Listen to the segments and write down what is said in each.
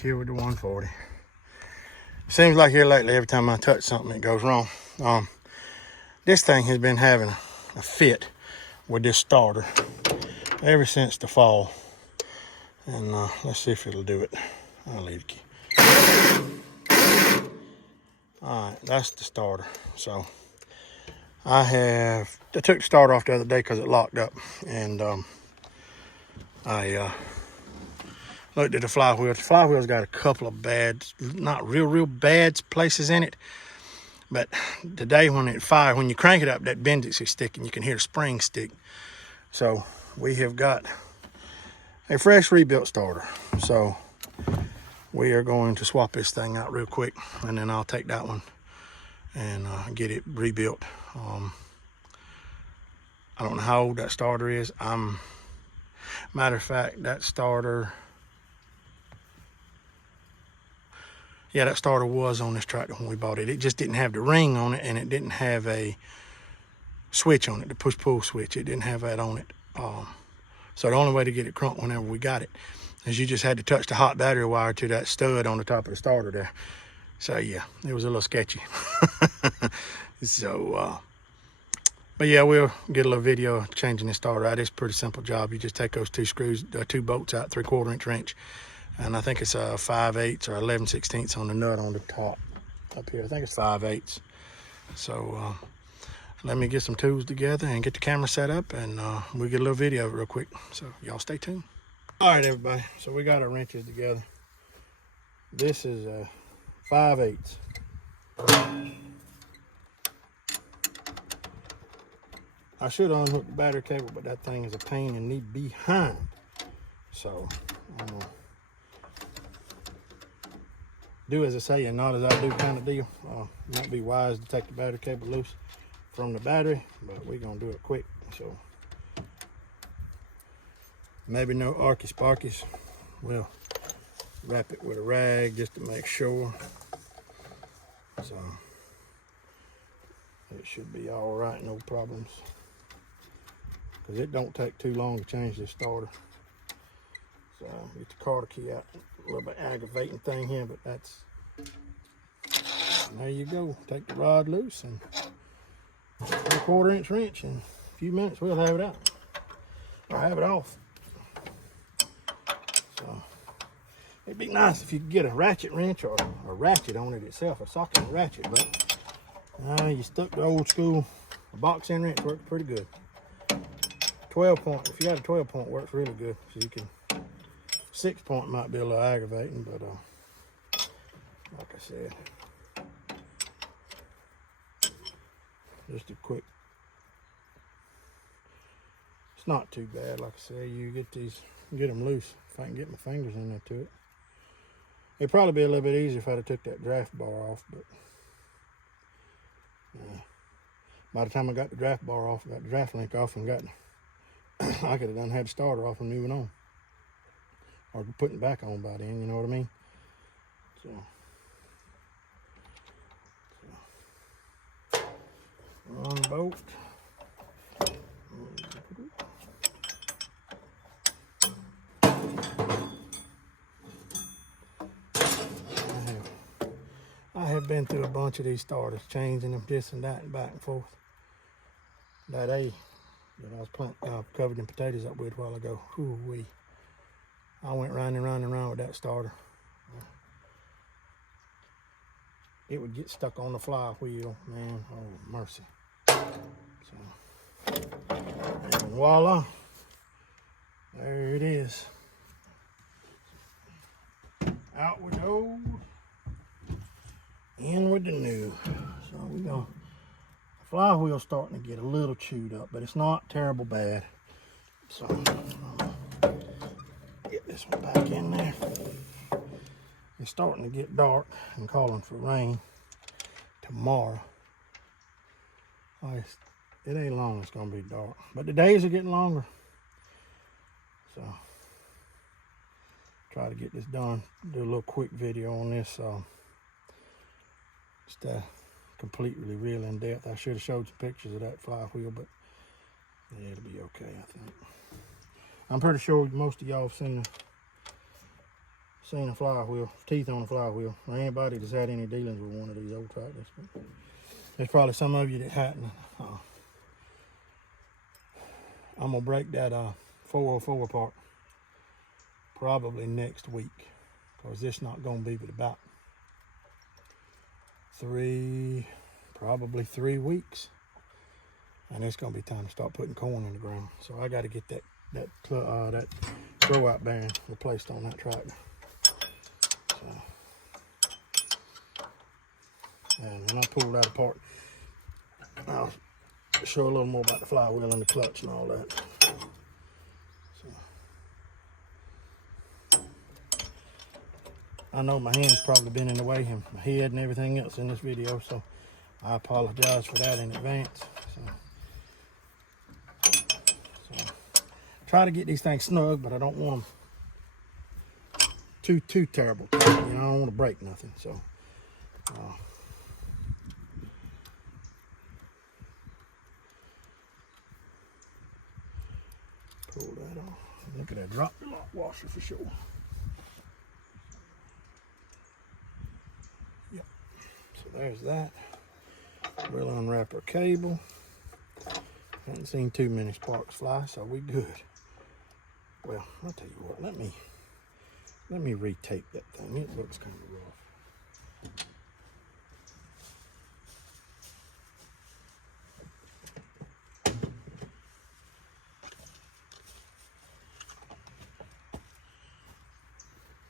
here with the 140. Seems like here lately, every time I touch something, it goes wrong. This thing has been having a fit with this starter ever since the fall. And let's see if it'll do it. I'll leave the key. All right, that's the starter. So I took the starter off the other day because it locked up, and I looked at the flywheel. The flywheel's got a couple of bad, not real bad places in it, but today when you crank it up, that Bendix is sticking. You can hear the spring stick. So we have got a fresh rebuilt starter. So we are going to swap this thing out real quick, and then I'll take that one and get it rebuilt. I don't know how old that starter is. Matter of fact, that starter, yeah, that starter was on this tractor when we bought it. It just didn't have the ring on it, and it didn't have a switch on it, the push-pull switch. It didn't have that on it. So the only way to get it crunked whenever we got it is you just had to touch the hot battery wire to that stud on the top of the starter there. So yeah, it was a little sketchy. So, but yeah, we'll get a little video of changing this starter out. It's a pretty simple job. You just take those two screws, two bolts out, 3/4 inch wrench, and I think it's 5/8 or 11/16 on the nut on the top up here. I think it's 5/8. So let me get some tools together and get the camera set up, and we'll get a little video real quick. So y'all stay tuned. All right, everybody. So we got our wrenches together. This is 5/8. I should have unhooked the battery cable, but that thing is a pain in the behind. So I'm gonna do as I say and not as I do kind of deal. Might be wise to take the battery cable loose from the battery, but we're gonna do it quick. So maybe no arky sparkies. We'll wrap it with a rag just to make sure. So it should be all right, no problems. Because it don't take too long to change this starter. So get the Carter key out. A little bit aggravating thing here, but there you go. Take the rod loose and 3/4 inch wrench. In a few minutes we'll have it out. Or have it off. So it'd be nice if you could get a ratchet wrench or a ratchet on it itself, a socket and ratchet, but you stuck to old school. A box end wrench works pretty good. 12-point, if you got a 12-point, works really good. So you can, 6-point might be a little aggravating, but like I said, just a quick, it's not too bad. Like I said, you get them loose. If I can get my fingers in there to it. It'd probably be a little bit easier if I'd have took that draft bar off, but by the time I got the draft bar off, got the draft link off, and got I could have done had the starter off and moving on, or putting it back on by then. You know what I mean? So one bolt. I have been through a bunch of these starters, changing them this and that and back and forth. That A that I was covered in potatoes up with a while ago. Ooh-wee. I went round and round and round with that starter. It would get stuck on the flywheel, man. Oh, mercy. So, and voila. There it is. Out with the old, in with the new. So we go. The flywheel's starting to get a little chewed up, but it's not terrible bad. So get this one back in there. It's starting to get dark and calling for rain tomorrow. It ain't long it's gonna be dark, but the days are getting longer. So try to get this done. Do a little quick video on this. Just completely real in depth. I should have showed some pictures of that flywheel, but yeah, it'll be okay, I think. I'm pretty sure most of y'all have seen a flywheel, teeth on a flywheel, or anybody that's had any dealings with one of these old tractors. There's probably some of you that hadn't. I'm gonna break that 404 apart probably next week, because this not gonna be but about probably 3 weeks, and it's gonna be time to start putting corn in the ground. So I got to get that throw out bearing replaced on that tractor. So, and when I pull that apart, I'll show a little more about the flywheel and the clutch and all that. So, I know my hand's probably been in the way, and my head and everything else in this video, so I apologize for that in advance. So try to get these things snug, but I don't want them too terrible. You know, I don't want to break nothing. So pull that off. Look at that drop lock washer for sure. Yep. So there's that. We'll unwrap our cable. Haven't seen too many sparks fly, so we good. Well, I'll tell you what, let me retape that thing. It looks kind of rough.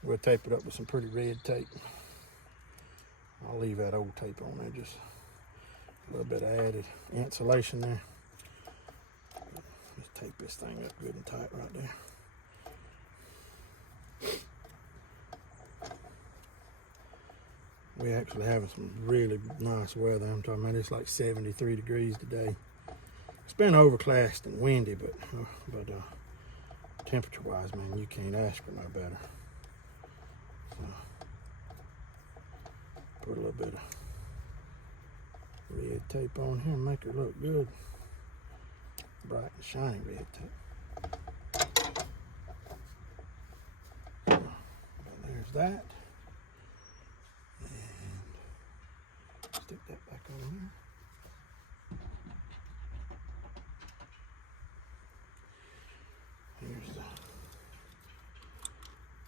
We'll tape it up with some pretty red tape. I'll leave that old tape on there, just a little bit of added insulation there. Just tape this thing up good and tight right there. We actually having some really nice weather. I'm talking about it's like 73 degrees today. It's been overcast and windy, but temperature-wise, man, you can't ask for no better. So, put a little bit of red tape on here and make it look good. Bright and shiny red tape. So, there's that. And stick that back on here. Here's the,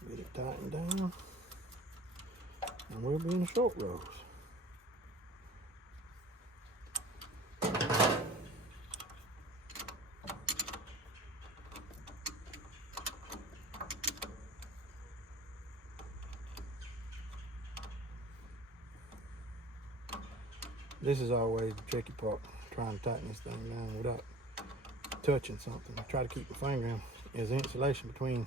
get it tightened down. And we'll be in the short rows. This is always the tricky part, trying to tighten this thing down without touching something. I try to keep my finger in. There's insulation between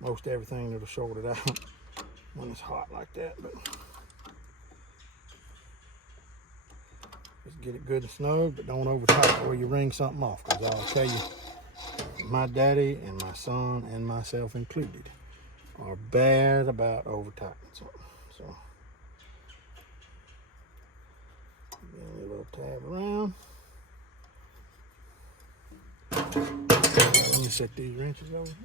most everything that'll short it out when it's hot like that, but just get it good and snug, but don't over tighten where you wring something off, because I'll tell you, my daddy and my son and myself included are bad about over tightening something. So give me a little tab around. Let me set these wrenches over here.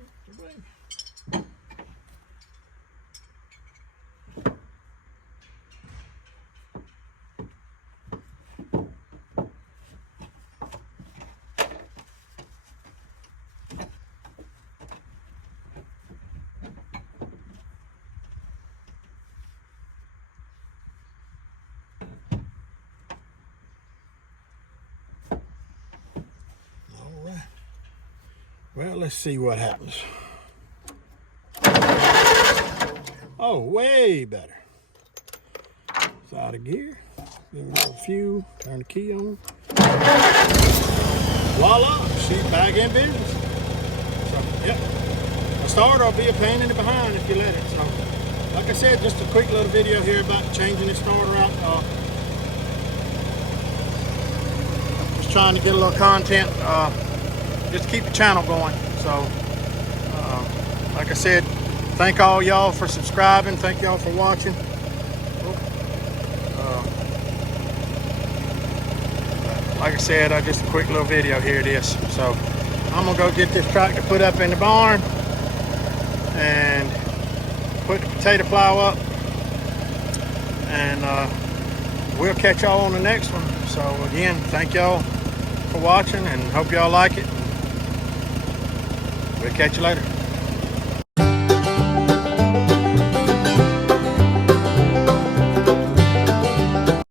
Well, let's see what happens. Oh, way better. It's out of gear. Give it a little fuel. Turn the key on. Voila, she's back in business. So, yep. A starter will be a pain in the behind if you let it. So, like I said, just a quick little video here about changing the starter out. Just trying to get a little content. Just to keep the channel going. So, like I said, thank all y'all for subscribing. Thank y'all for watching. Like I said, just a quick little video here it is. So, I'm gonna go get this tractor put up in the barn, and put the potato plow up, and we'll catch y'all on the next one. So again, thank y'all for watching, and hope y'all like it. We'll catch you later.